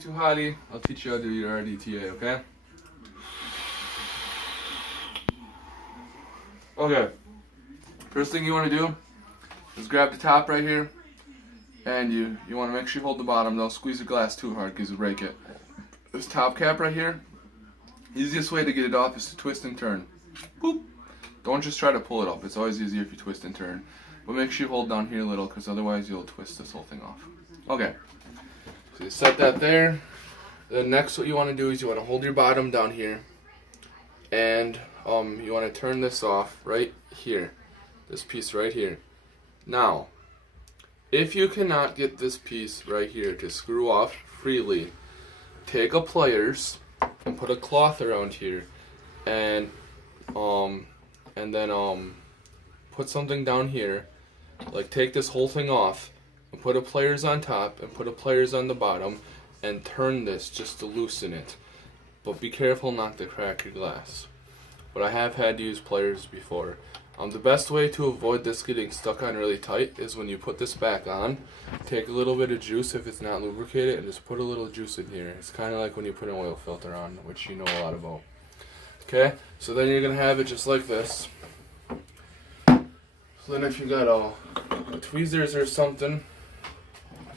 too hotty, I'll teach you how to do your RDTA, okay? Okay, first thing you want to do is grab the top right here, and you want to make sure you hold the bottom. Don't squeeze the glass too hard because you'll break it. This top cap right here, easiest way to get it off is to twist and turn. Boop. Don't just try to pull it up. It's always easier if you twist and turn. But make sure you hold down here a little because otherwise you'll twist this whole thing off. Okay, so you set that there. Then next what you want to do is you want to hold your bottom down here, and you want to turn this off right here, this piece right here. Now, if you cannot get this piece right here to screw off freely, take a pliers and put a cloth around here, and then put something down here, like take this whole thing off and put a pliers on top and put a pliers on the bottom and turn this just to loosen it. But be careful not to crack your glass. But I have had to use pliers before. The best way to avoid this getting stuck on really tight is when you put this back on, take a little bit of juice if it's not lubricated and just put a little juice in here. It's kind of like when you put an oil filter on, which you know a lot about. Okay, so then you're going to have it just like this. So then if you got tweezers or something,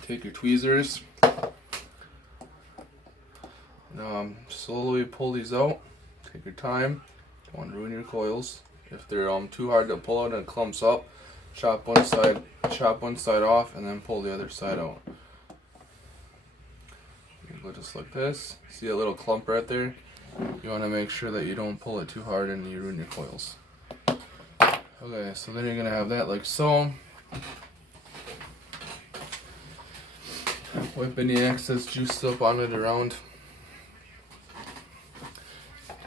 take your tweezers. Slowly pull these out. Take your time. Don't want to ruin your coils. If they're too hard to pull out and it clumps up, chop one side off, and then pull the other side out. You go just like this. See a little clump right there? You want to make sure that you don't pull it too hard and you ruin your coils. Okay, so then you're gonna have that like so. Wipe any excess juice up on it around.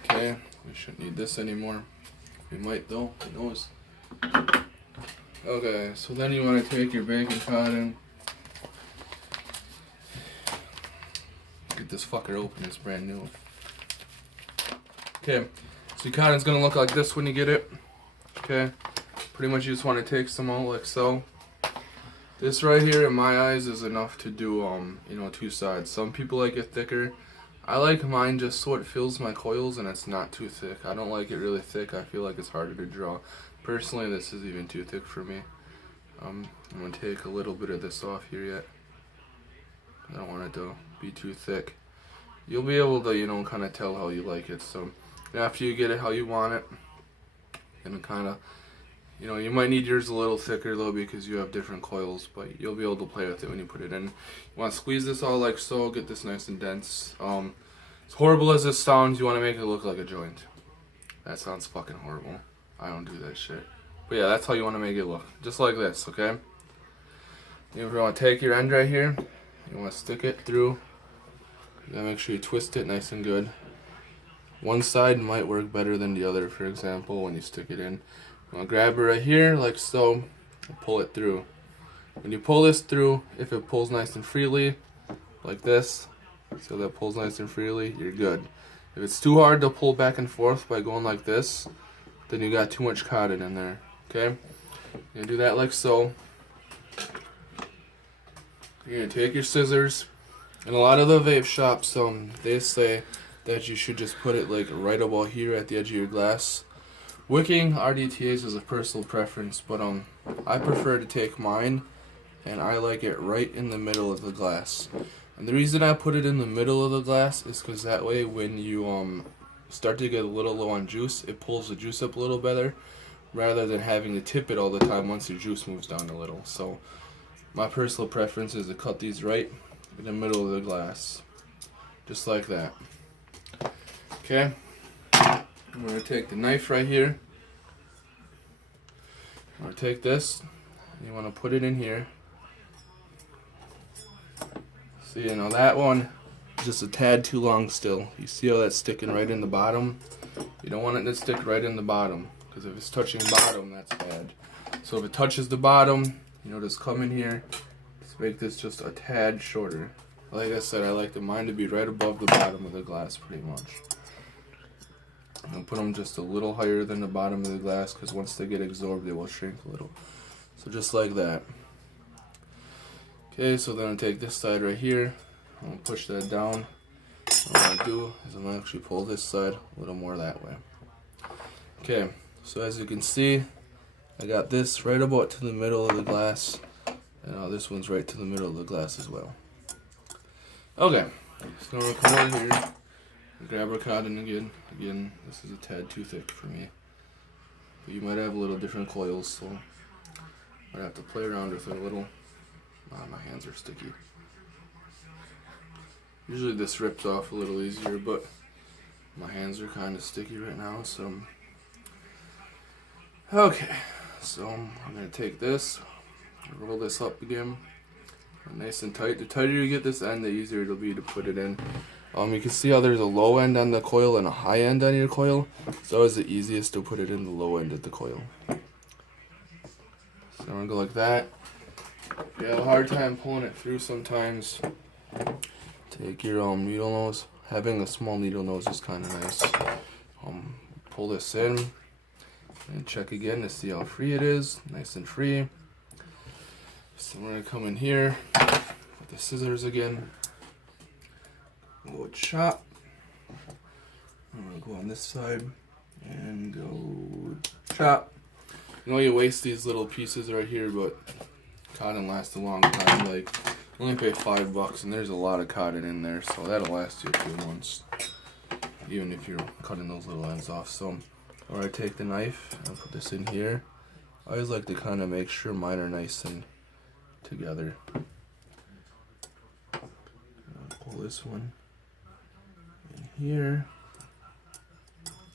Okay, we shouldn't need this anymore. We might though, who knows. Okay, so then you want to take your baking cotton. Get this fucker open, it's brand new. Okay, so your cotton's gonna look like this when you get it. Okay, pretty much you just want to take some out like so. This right here in my eyes is enough to do two sides. Some people like it thicker. I like mine just so it fills my coils and it's not too thick. I don't like it really thick. I feel like it's harder to draw. Personally, this is even too thick for me. I'm going to take a little bit of this off here yet. I don't want it to be too thick. You'll be able to, kind of tell how you like it. So after you get it how you want it, and kind of, you might need yours a little thicker though because you have different coils, but you'll be able to play with it when you put it in. You want to squeeze this all like so, get this nice and dense. As horrible as this sounds, you want to make it look like a joint. That sounds fucking horrible. I don't do that shit. But yeah, that's how you want to make it look. Just like this, okay? You want to take your end right here, you want to stick it through. You gotta make sure you twist it nice and good. One side might work better than the other, for example, when you stick it in. You want to grab it right here, like so, and pull it through. When you pull this through, if it pulls nice and freely, like this, so that pulls nice and freely, you're good. If it's too hard to pull back and forth by going like this, then you got too much cotton in there, okay? You do that like so. You're going to take your scissors, and a lot of the vape shops, they say that you should just put it like right about here at the edge of your glass. Wicking RDTAs is a personal preference, but I prefer to take mine, and I like it right in the middle of the glass. And the reason I put it in the middle of the glass is because that way when you start to get a little low on juice, it pulls the juice up a little better, rather than having to tip it all the time once your juice moves down a little. So my personal preference is to cut these right in the middle of the glass, just like that. Okay. I'm going to take the knife right here. I'm going to take this, and you want to put it in here. See, that one is just a tad too long still. You see how that's sticking right in the bottom? You don't want it to stick right in the bottom, because if it's touching bottom, that's bad. So if it touches the bottom, just come in here, let's make this just a tad shorter. Like I said, I like mine to be right above the bottom of the glass pretty much. And put them just a little higher than the bottom of the glass, because once they get absorbed, they will shrink a little. So just like that. Okay, so then I'll take this side right here, I'm going to push that down. What I'm going to do is I'm going to actually pull this side a little more that way. Okay, so as you can see, I got this right about to the middle of the glass, and this one's right to the middle of the glass as well. Okay, so I'm going to come over here and grab our cotton again. Again, this is a tad too thick for me. But you might have a little different coils, so I have to play around with it a little. My hands are sticky. Usually this rips off a little easier, but my hands are kind of sticky right now, so. Okay, so I'm going to take this, roll this up again, nice and tight. The tighter you get this end, the easier it'll be to put it in. You can see how there's a low end on the coil and a high end on your coil. It's always the easiest to put it in the low end of the coil. So I'm going to go like that. If you have a hard time pulling it through sometimes, take your needle nose. Having a small needle nose is kind of nice. Pull this in and check again to see how free it is. Nice and free. So we're going to come in here with the scissors again. Go chop. I'm going to go on this side and go chop. You know, you waste these little pieces right here, but cotton lasts a long time. Like, you only pay $5 and there's a lot of cotton in there, so that'll last you a few months, even if you're cutting those little ends off. So, or I take the knife and put this in here. I always like to kind of make sure mine are nice and together. Pull this one in here,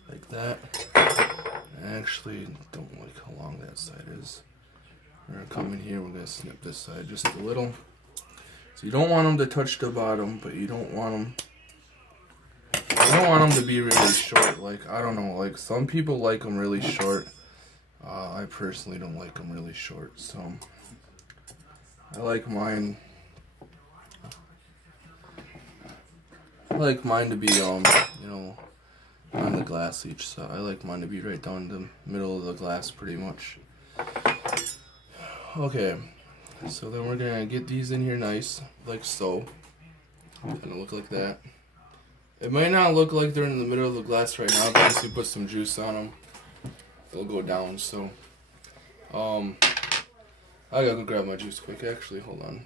like that. I actually don't like how long that side is. We're going to come in here, we're going to snip this side just a little. So you don't want them to touch the bottom, but you don't want them to be really short. Like, I don't know, like some people like them really short. I personally don't like them really short, so I like mine to be you know, on the glass each side. I like mine to be right down the middle of the glass pretty much. Okay, so then we're gonna get these in here nice, like so. It's gonna look like that. It might not look like they're in the middle of the glass right now, but once you put some juice on them, they'll go down. So, I gotta go grab my juice quick. Actually, hold on.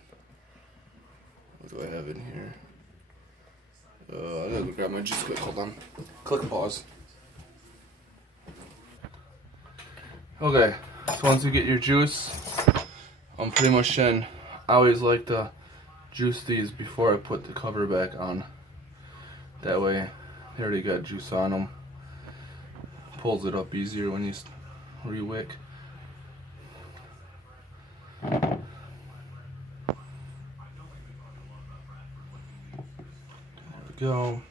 What do I have in here? I gotta go grab my juice quick. Hold on. Click pause. Okay, so once you get your juice, I'm pretty much in. I always like to juice these before I put the cover back on. That way, they already got juice on them. Pulls it up easier when you re-wick. There we go.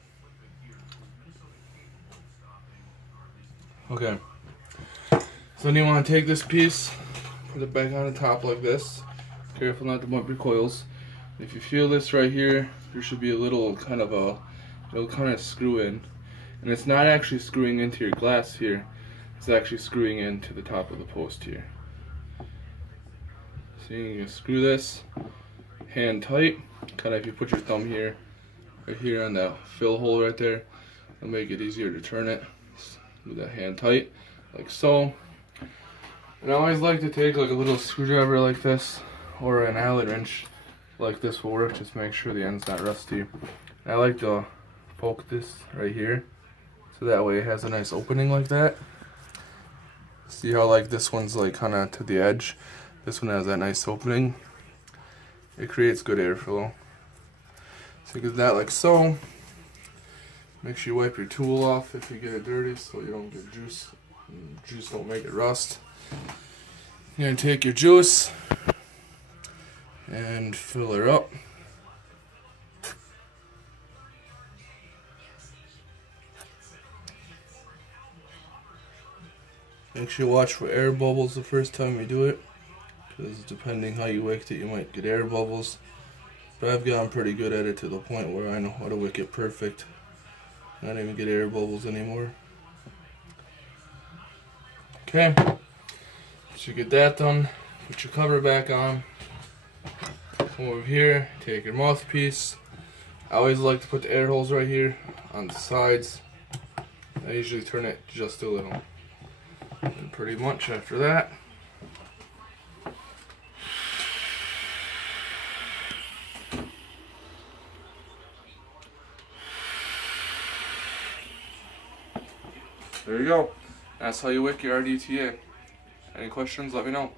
Okay. So then you want to take this piece, put it back on the top like this. Careful not to bump your coils. If you feel this right here, there should be a little kind of it'll kind of screw in. And it's not actually screwing into your glass here, it's actually screwing into the top of the post here. So you can screw this hand tight, kind of if you put your thumb here, right here on that fill hole right there, it'll make it easier to turn it. Do that hand tight, like so. And I always like to take like a little screwdriver like this, or an Allen wrench like this will work, just make sure the end's not rusty. And I like to poke this right here, so that way it has a nice opening like that. See how like this one's like kind of to the edge, this one has that nice opening. It creates good airflow. So you get that like so. Make sure you wipe your tool off if you get it dirty so you don't get juice. Juice don't make it rust. You're gonna take your juice and fill her up. Make sure you watch for air bubbles the first time you do it, because depending how you wick it, you might get air bubbles. But I've gotten pretty good at it to the point where I know how to wick it perfect. I don't even get air bubbles anymore. Okay, so you get that done, put your cover back on. Come over here, take your mouthpiece, I always like to put the air holes right here on the sides. I usually turn it just a little. And pretty much after that, there you go. That's how you wick your RDTA. Any questions, let me know.